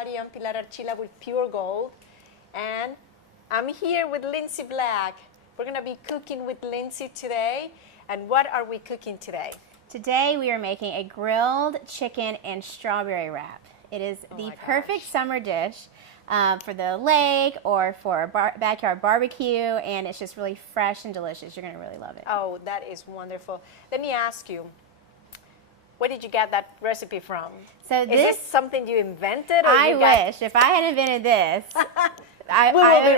everybody. I'm Pilar Archila with Pure Gold, and I'm here with Lindsay Black. We're gonna be cooking with Lindsay today. And what are we cooking today? Today we are making a grilled chicken and strawberry wrap. It is the perfect summer dish for the lake or for a backyard barbecue, and it's just really fresh and delicious. You're gonna really love it. Oh, that is wonderful. Let me ask you, where did you get that recipe from? So is this something you invented? Or I wish. If I had invented this,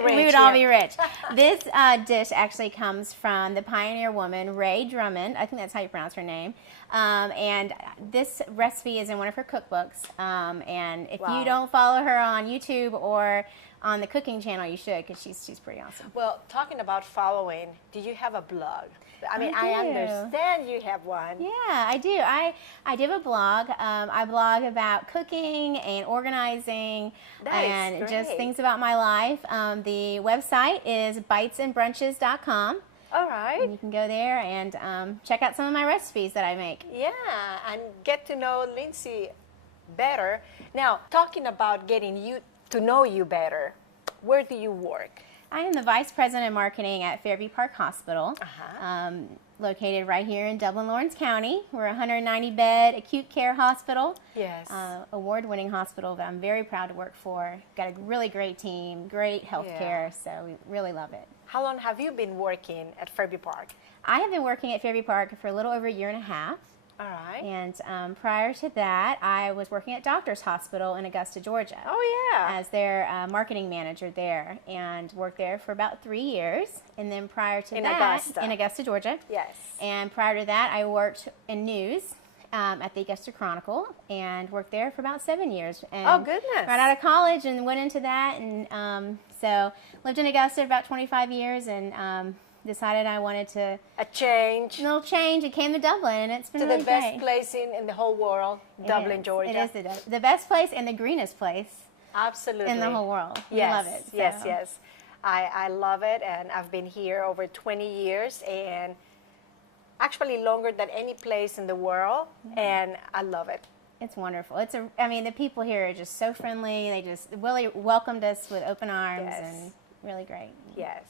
we would all be rich. This dish actually comes from the pioneer woman, Ray Drummond. I think that's how you pronounce her name. And this recipe is in one of her cookbooks. And if you don't follow her on YouTube or on the cooking channel, you should, because she's pretty awesome. Well, talking about following, do you have a blog? I mean, I understand you have one. Yeah, I do. I do have a blog. I blog about cooking and organizing and just things about my life. The website is bitesandbrunches.com. All right. And you can go there and check out some of my recipes that I make. Yeah, and get to know Lindsay better. Now, talking about getting you to know you better, where do you work? I am the Vice President of Marketing at Fairview Park Hospital, located right here in Dublin, Lawrence County. We're a 190-bed acute care hospital. Yes. Award-winning hospital that I'm very proud to work for. Got a really great team, great health care, so we really love it. How long have you been working at Fairview Park? I have been working at Fairview Park for a little over a year and a half. All right. And prior to that, I was working at Doctors Hospital in Augusta, Georgia. Oh, yeah. As their marketing manager there, and worked there for about 3 years. And then prior to that, in Augusta, Georgia. Yes. And prior to that, I worked in news at the Augusta Chronicle, and worked there for about 7 years. And oh, goodness. Right out of college and went into that, and so lived in Augusta about 25 years, and decided I wanted to... A little change. It came to Dublin, and it's been really great. To the best place in the whole world, Dublin, Georgia. It is the best place and the greenest place. Absolutely. In the whole world. Yes, we love it. So. Yes. I love it, and I've been here over 20 years, and actually longer than any place in the world, and I love it. It's wonderful. I mean, the people here are just so friendly. They just really welcomed us with open arms, and really great. Yes.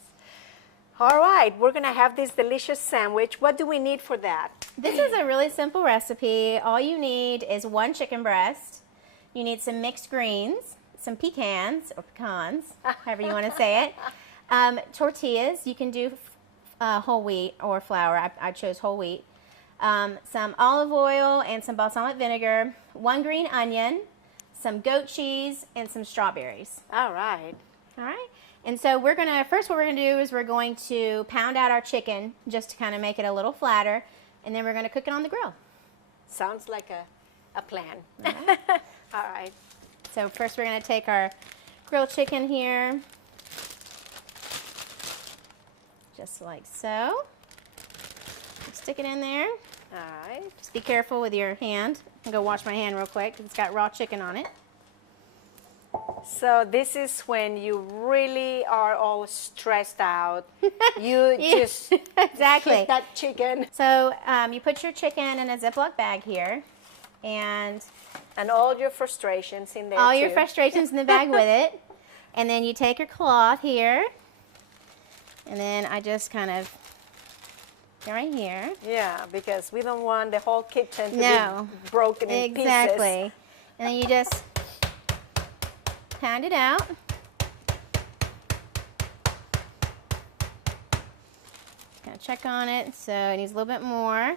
All right, we're going to have this delicious sandwich. What do we need for that? This is a really simple recipe. All you need is 1 chicken breast. You need some mixed greens, some pecans, or pecans, however you want to say it. Tortillas, you can do whole wheat or flour. I chose whole wheat. Some olive oil and some balsamic vinegar, 1 green onion, some goat cheese, and some strawberries. All right. All right. And so what we're going to do is we're going to pound out our chicken just to kind of make it a little flatter, and then we're going to cook it on the grill. Sounds like a plan. All right. So first we're going to take our grilled chicken here, just like so. Stick it in there. All right. Just be careful with your hand. I'm going to go wash my hand real quick because it's got raw chicken on it. So this is when you really are all stressed out. You just hit that chicken. So you put your chicken in a Ziploc bag here, and all your frustrations in there. All your frustrations in the bag with it, and then you take your cloth here, and then I just kind of go right here. Yeah, because we don't want the whole kitchen to be broken in pieces. Exactly. And then you just pound it out. Gotta check on it, so it needs a little bit more.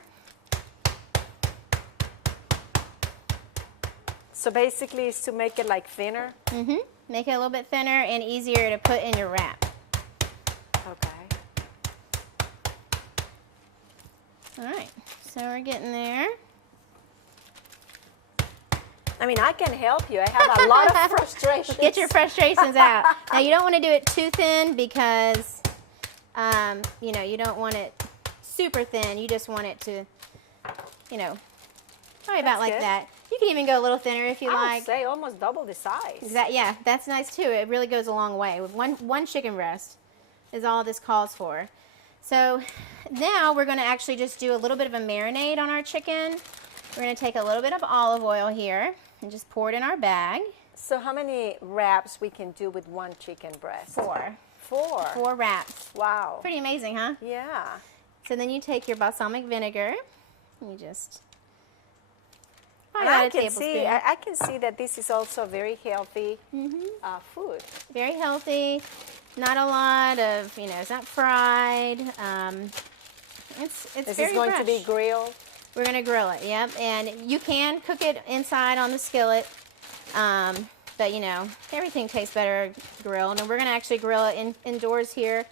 So basically it's to make it like thinner? Mm-hmm. Make it a little bit thinner and easier to put in your wrap. Okay. All right, so we're getting there. I mean, I can help you. I have a lot of frustrations. Get your frustrations out. Now, you don't want to do it too thin because, you know, you don't want it super thin. You just want it to, you know, probably about like that. You can even go a little thinner if you like. I would say almost double the size. Yeah, that's nice too. It really goes a long way. With one chicken breast is all this calls for. So now we're going to actually just do a little bit of a marinade on our chicken. We're going to take a little bit of olive oil here and just pour it in our bag. So how many wraps we can do with one chicken breast? 4. 4. 4 wraps. Wow. Pretty amazing, huh? Yeah. So then you take your balsamic vinegar. You just And I can see that this is also very healthy food. Very healthy. Not a lot of, it's not fried. It's This very is going fresh. to be grilled. We're going to grill it, yep. And you can cook it inside on the skillet. But, everything tastes better grilled. And we're going to actually grill it indoors here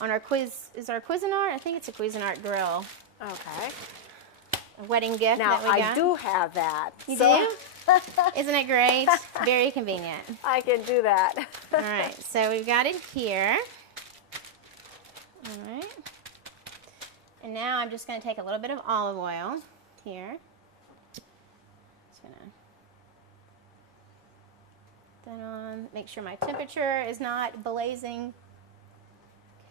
on our Cuisinart? I think it's a Cuisinart grill. Okay. A wedding gift Now, that we got. I do have that. You do? Isn't it great? Very convenient. I can do that. All right, so we've got it here. All right. And now I'm just going to take a little bit of olive oil here. Just going to put that on. Make sure my temperature is not blazing.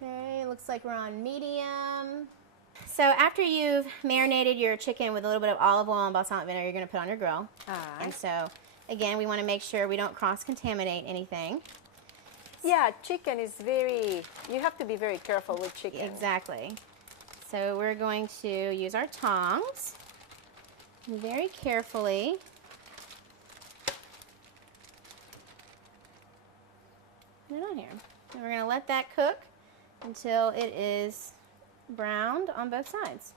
Okay, looks like we're on medium. So after you've marinated your chicken with a little bit of olive oil and balsamic vinegar, you're going to put on your grill. All right. And so, again, we want to make sure we don't cross-contaminate anything. Yeah, chicken is you have to be very careful with chicken. Exactly. So we're going to use our tongs and very carefully put it on here. And we're going to let that cook until it is browned on both sides.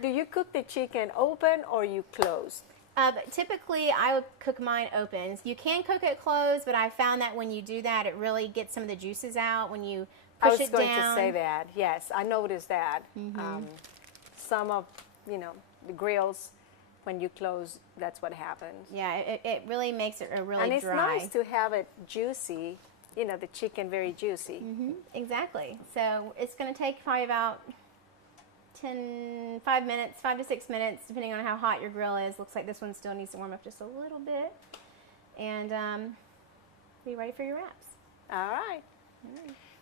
Do you cook the chicken open or you close? But typically, I would cook mine open. You can cook it closed, but I found that when you do that, it really gets some of the juices out when you push it down. I was going to say that. Yes, I noticed that. Some of, the grills, when you close, that's what happens. Yeah, it really makes it a really dry. And it's nice to have it juicy, the chicken very juicy. Exactly. So it's going to take probably about 5 to 6 minutes, depending on how hot your grill is. Looks like this one still needs to warm up just a little bit. And be ready for your wraps. All right.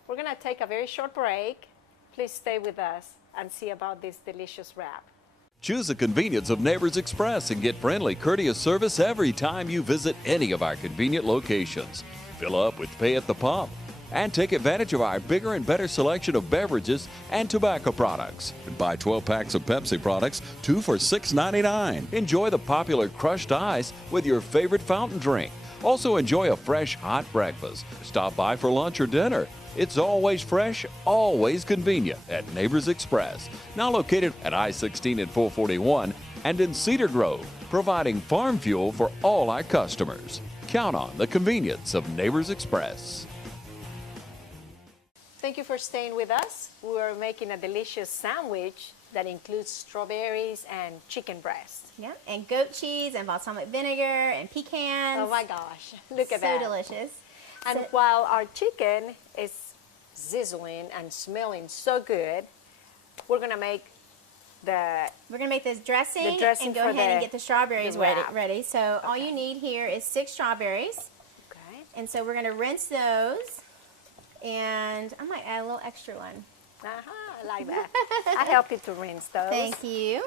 We're going to take a very short break. Please stay with us and see about this delicious wrap. Choose the convenience of Neighbors Express and get friendly, courteous service every time you visit any of our convenient locations. Fill up with pay at the pump and take advantage of our bigger and better selection of beverages and tobacco products. And buy 12 packs of Pepsi products, 2 for $6.99. Enjoy the popular crushed ice with your favorite fountain drink. Also enjoy a fresh, hot breakfast. Stop by for lunch or dinner. It's always fresh, always convenient at Neighbors Express. Now located at I-16 and 441 and in Cedar Grove, providing farm fuel for all our customers. Count on the convenience of Neighbors Express. Thank you for staying with us. We're making a delicious sandwich that includes strawberries and chicken breast. Yeah, and goat cheese and balsamic vinegar and pecans. Oh my gosh, look at that. So delicious. And while our chicken is sizzling and smelling so good, we're gonna make this dressing, the dressing and go for ahead and get the strawberries wrap. ready. So all you need here is 6 strawberries. Okay. And so we're gonna rinse those. And I might add a little extra one. I like that. I help you to rinse those. Thank you.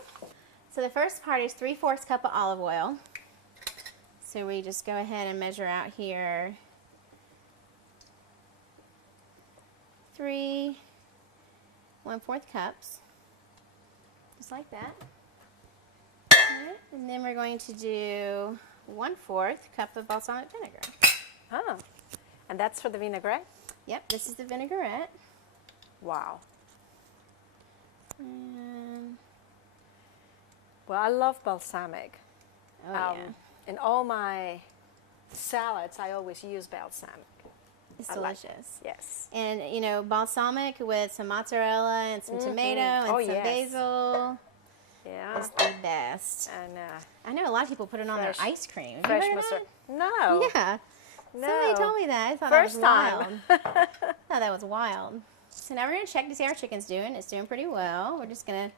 So the first part is 3/4 cup of olive oil. So we just go ahead and measure out here 3 1/4 cups. Just like that. Okay. And then we're going to do 1/4 cup of balsamic vinegar. Oh, and that's for the vinaigrette? Yep, this is the vinaigrette. Wow. And, Well, I love balsamic. oh yeah, In all my salads, I always use balsamic. it's I like delicious. Yes. And balsamic with some mozzarella and some tomato and Oh, some yes. basil Yeah. is the best. And I know a lot of people put it on their fresh- ice cream. Have fresh you heard mozzarella. that? No. Yeah. No. Somebody told me that. I thought First that was time. wild. I thought that was wild. So now we're going to check to see how our chicken's doing. It's doing pretty well. We're just going to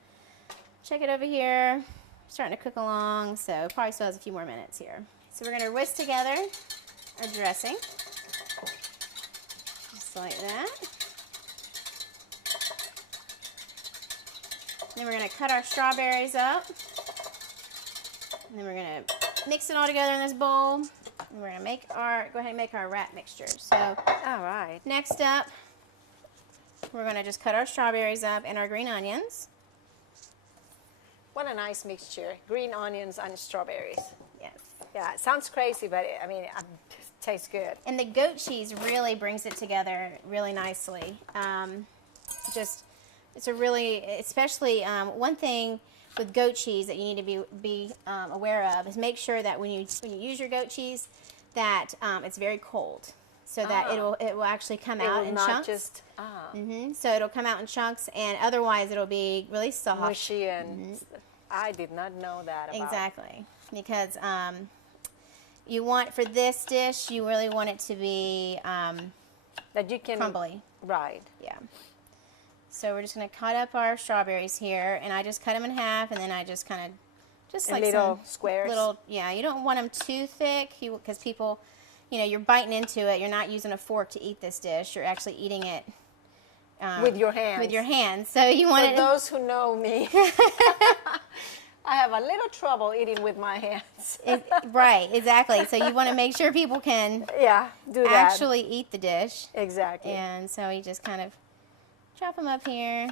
check it over here. Starting to cook along, so probably still has a few more minutes here. So we're going to whisk together our dressing. Just like that. Then we're going to cut our strawberries up. And then we're going to mix it all together in this bowl. And we're gonna go ahead and make our wrap mixture. So All right. next up, we're gonna just cut our strawberries up and our green onions. What a nice mixture. Green onions and strawberries. Yes. Yeah, it sounds crazy, but I mean, it tastes good. And the goat cheese really brings it together really nicely. It's a really, especially one thing with goat cheese that you need to be aware of is make sure that when you use your goat cheese that it's very cold, so that it will actually come out in chunks. So it'll come out in chunks, and otherwise it'll be really soft, mushy, and I did not know that about. Exactly, because you want, for this dish, you really want it to be that you can crumbly. Right. Yeah. So we're just going to cut up our strawberries here, and I just cut them in half, and then I just kind of, just like little some squares. Yeah, you don't want them too thick, because people, you're biting into it. You're not using a fork to eat this dish. You're actually eating it with your hands. With your hands. So you want For those who know me, I have a little trouble eating with my hands. Right, exactly. So you want to make sure people can do that. Actually eat the dish. Exactly. And so you just kind of chop them up here.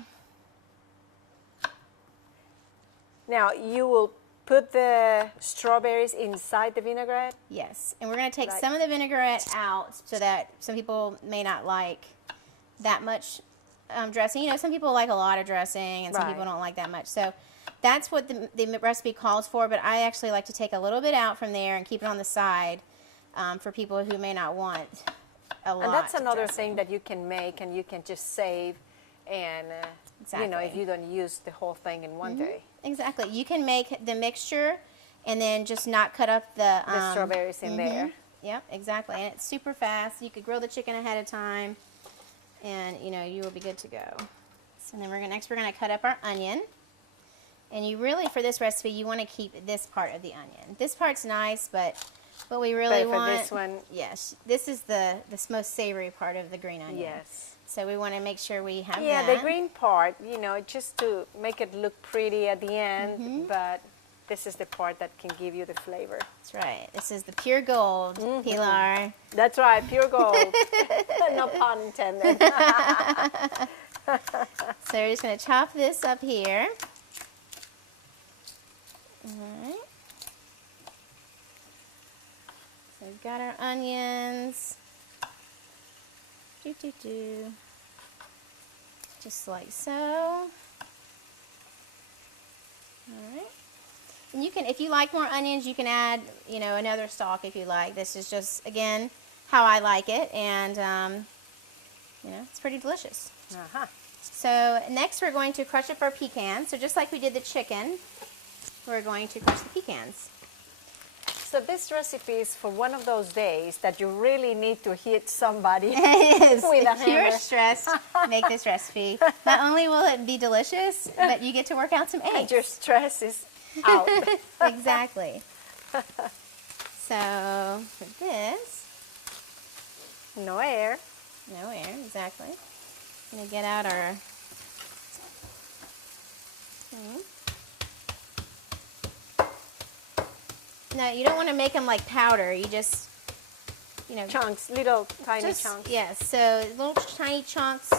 Now you will put the strawberries inside the vinaigrette? Yes. And we're going to take some of the vinaigrette out so that some people may not like that much dressing. Some people like a lot of dressing, and some people don't like that much. So that's what the recipe calls for, but I actually like to take a little bit out from there and keep it on the side for people who may not want a lot. And that's another thing that you can make, and you can just save, and if you don't use the whole thing in one day. Exactly. You can make the mixture and then just not cut up the strawberries in there. Yep, exactly. And it's super fast. You could grill the chicken ahead of time, and you will be good to go. So then next we're going to cut up our onion. And you really, for this recipe, you want to keep this part of the onion. This part's nice, but what we really want... for this one... Yes, this is the most savory part of the green onion. Yes. So we want to make sure we have that. Yeah, the green part, just to make it look pretty at the end, but this is the part that can give you the flavor. That's right. This is the pure gold, Pilar. That's right, pure gold. No pun intended. So we're just going to chop this up here. Alright. So we've got our onions. Just like so. Alright. And you can, if you like more onions, you can add, another stalk if you like. This is just, again, how I like it, and it's pretty delicious. So next we're going to crush up our pecans. So just like we did the chicken, we're going to crush the pecans. So this recipe is for one of those days that you really need to hit somebody It is. with a If you're hammer. stressed, make this recipe. Not only will it be delicious, but you get to work out some eggs. And your stress is out. Exactly. So for this, No air. no air, exactly. I'm going to get out our... No, you don't want to make them like powder. You just, Chunks, little tiny chunks. Yes, so little tiny chunks.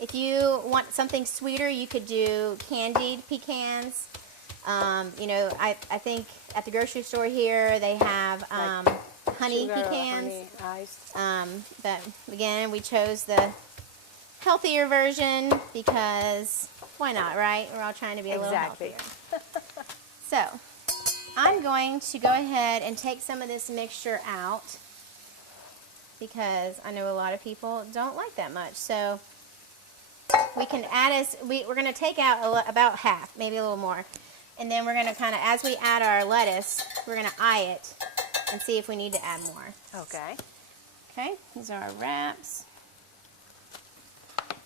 If you want something sweeter, you could do candied pecans. I think at the grocery store here they have honey Sugar or pecans. honey iced. But again, we chose the healthier version because why not, right? We're all trying to be a little healthier. So I'm going to go ahead and take some of this mixture out because I know a lot of people don't like that much. So we can add we're going to take out about half, maybe a little more. And then we're going to kind of, as we add our lettuce, we're going to eye it and see if we need to add more. Okay. Okay, these are our wraps.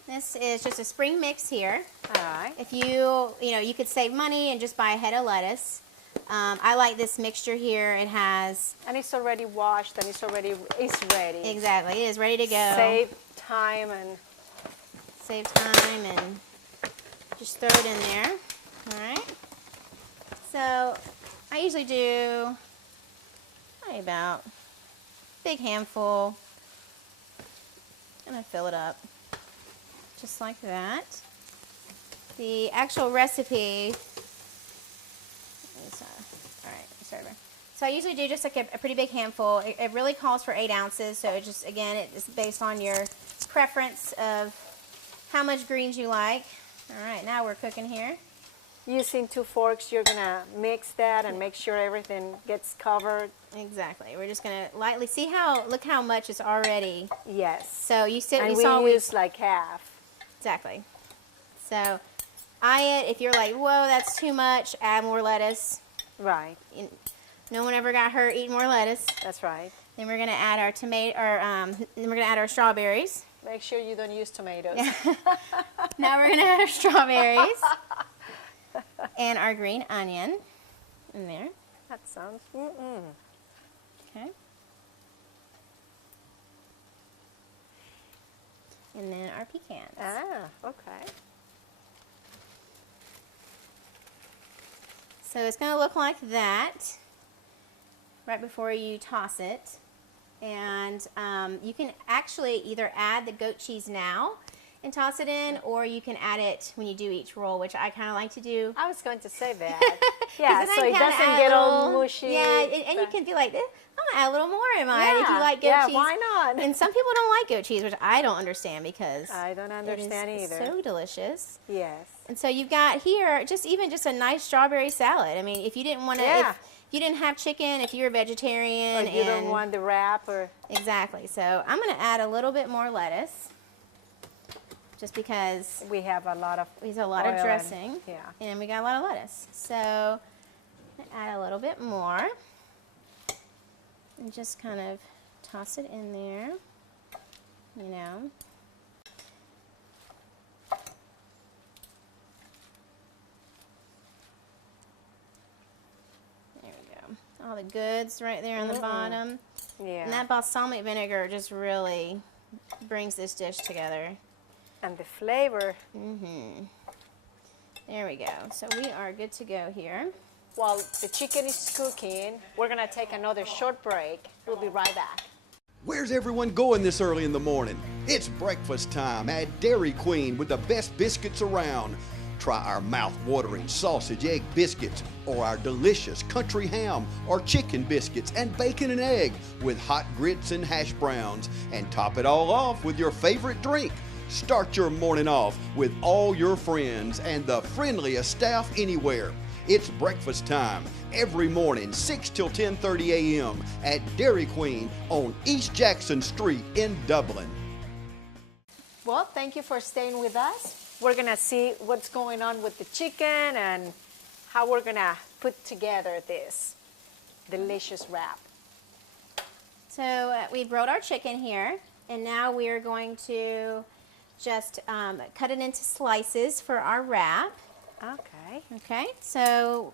This is just a spring mix here. All right. If you could save money and just buy a head of lettuce. I like this mixture here. It has... And it's already washed, and it's ready. Exactly, it is ready to go. Save time and just throw it in there. All right. So I usually do probably about big handful. I'm gonna fill it up just like that. The actual recipe is, all right, start over. So I usually do just like a pretty big handful. It really calls for 8 ounces, so it just, again, it's based on your preference of how much greens you like. All right, now we're cooking here. Using 2 forks, you're gonna mix that and make sure everything gets covered. Exactly. We're just gonna lightly see how, look how much it's already. Yes. So you said And you we saw use like half. exactly. So if you're like, whoa, that's too much, add more lettuce. Right. No one ever got hurt eating more lettuce. That's right. Then we're gonna add our tomato, or then we're gonna add our strawberries. Make sure you don't use tomatoes. Now we're gonna add our strawberries and our green onion in there. That sounds. Okay. And then our pecans. Ah, okay. So it's going to look like that right before you toss it. And you can actually either add the goat cheese now and toss it in, or you can add it when you do each roll, which I kind of like to do. I was going to say that. Yeah, then so I it kinda doesn't add get a all little- mushy. Yeah, and you can be like, I'm going to add a little more in mine if you like goat cheese. why not? And some people don't like goat cheese, which I don't understand because I don't understand it is either. so delicious. Yes. And so you've got here just a nice strawberry salad. I mean, if you didn't want to, Yeah. if you didn't have chicken, if you're a vegetarian, Or you don't and want the wrap, or exactly. So I'm going to add a little bit more lettuce, just because we have a lot of we have a lot oil of dressing, and, yeah. and we got a lot of lettuce. So add a little bit more, and just kind of toss it in there. You know. All the goods right there on the bottom. Yeah. And that balsamic vinegar just really brings this dish together. And the flavor. There we go. So we are good to go here. While the chicken is cooking, we're going to take another short break. We'll be right back. Where's everyone going this early in the morning? It's breakfast time at Dairy Queen with the best biscuits around. Try our mouth-watering sausage egg biscuits, or our delicious country ham or chicken biscuits and bacon and egg with hot grits and hash browns. And top it all off with your favorite drink. Start your morning off with all your friends and the friendliest staff anywhere. It's breakfast time every morning, 6 till 10:30 a.m. at Dairy Queen on East Jackson Street in Dublin. Well, thank you for staying with us. We're going to see what's going on with the chicken and how we're going to put together this delicious wrap. So we broiled our chicken here, and now we are going to just cut it into slices for our wrap. Okay. Okay, so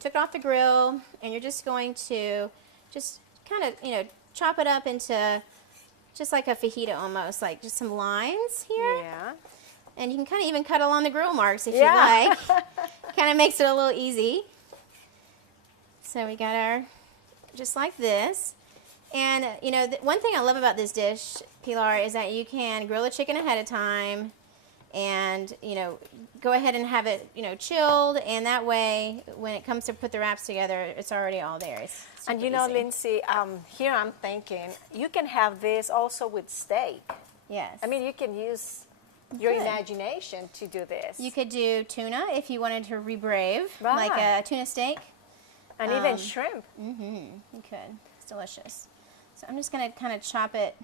took it off the grill, and you're just going to just kind of, chop it up into just like a fajita almost, like just some lines here. Yeah. And you can kind of even cut along the grill marks if Yeah. you like. Kind of makes it a little easy. So we got our, just like this. And, one thing I love about this dish, Pilar, is that you can grill the chicken ahead of time and, go ahead and have it, chilled. And that way, when it comes to put the wraps together, it's already all there. It's And super easy. Lindsay, here I'm thinking, you can have this also with steak. Yes. I mean, you can use your Good. imagination to do this. You could do tuna if you wanted to rebrave, like Right. a tuna steak. And even shrimp. You could. It's delicious. So I'm just going to kind of chop it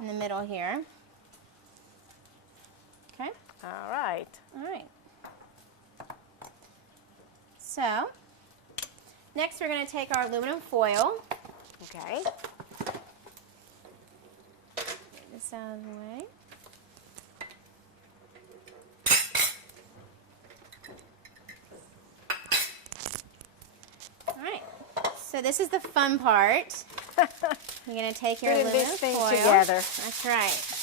in the middle here. Okay. All right. All right. So next we're going to take our aluminum foil. Okay. Get this out of the way. All right. So this is the fun part. You're going to take your Putting aluminum this thing foil. together. That's right.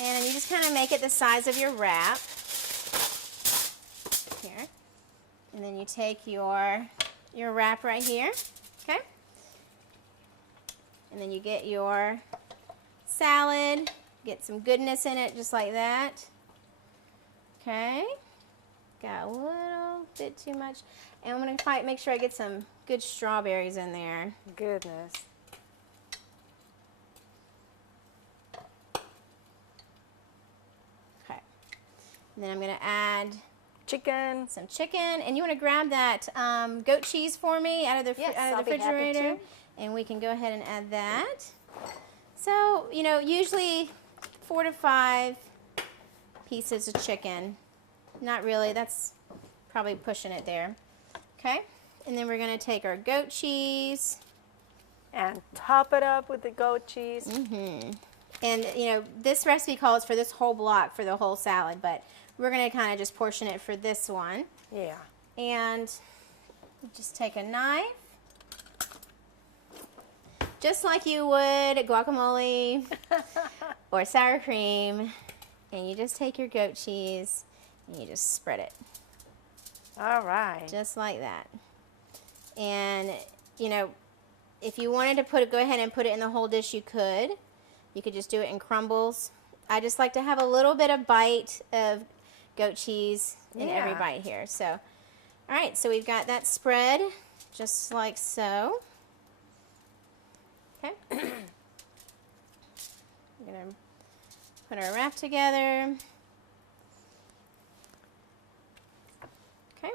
And then you just kind of make it the size of your wrap. Here. And then you take your wrap right here. Okay? And then you get your salad, get some goodness in it just like that. Okay, got a little bit too much. And I'm going to make sure I get some good strawberries in there. Goodness. Okay, and then I'm going to add Chicken. some chicken. And you want to grab that goat cheese for me out of the, Yes, out of I'll the be happy refrigerator. to. And we can go ahead and add that. So, you know, usually 4 to 5 pieces of chicken. Not really, that's probably pushing it there. Okay, and then we're going to take our goat cheese. And top it up with the goat cheese. And, you know, this recipe calls for this whole block for the whole salad, but we're going to kind of just portion it for this one. Yeah. And just take a knife, just like you would guacamole or sour cream, and you just take your goat cheese and you just spread it. All right. Just like that. And, you know, if you wanted to go ahead and put it in the whole dish, you could. You could just do it in crumbles. I just like to have a little bit of bite of goat cheese in every Yeah. bite here. So, all right, so we've got that spread just like so. Okay. We're going to put our wrap together. Okay.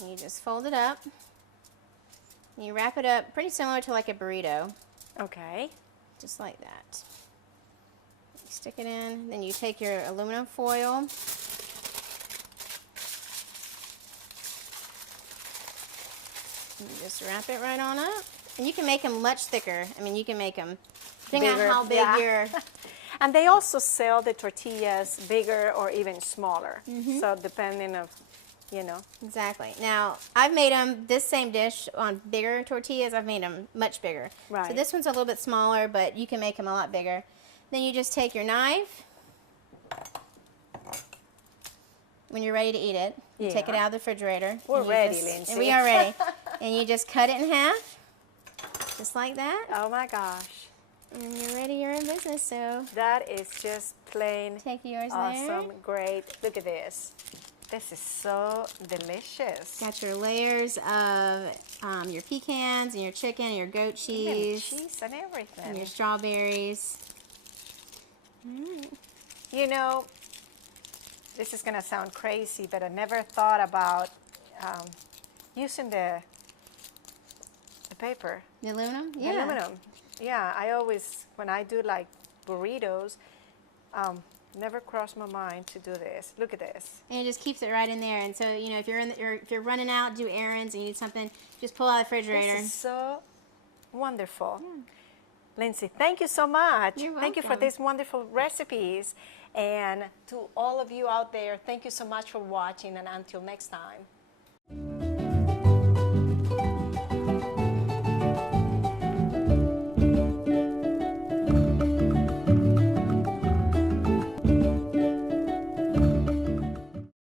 And you just fold it up. And you wrap it up pretty similar to like a burrito. Okay. Just like that. You stick it in, then you take your aluminum foil. And you just wrap it right on up. And you can make them much thicker. I mean, you can make them, depending on Bigger, how big yeah. your... And they also sell the tortillas bigger or even smaller. So depending of, you know. Exactly. Now, I've made them, this same dish on bigger tortillas, I've made them much bigger. So Right. this one's a little bit smaller, but you can make them a lot bigger. Then you just take your knife. When you're ready to eat it, you take it Yeah. out of the refrigerator. We're and you ready, just- Lindsay. And we are ready. And you just cut it in half, just like that. Oh my gosh. And you're ready, you're in business, so That is just plain take yours awesome. there. Great. Look at this. This is so delicious. Got your layers of your pecans and your chicken and your goat And cheese cheese and everything. and your strawberries. You know, this is going to sound crazy, but I never thought about using the paper, The aluminum? the aluminum. Yeah, I always, when I do like burritos, never crossed my mind to do this. Look at this. And it just keeps it right in there. And so, you know, if you're running out, do errands, and you need something, just pull out the refrigerator. This is so wonderful. Lindsay, thank you so much. You're Thank you for welcome. these wonderful recipes. And to all of you out there, thank you so much for watching, and until next time.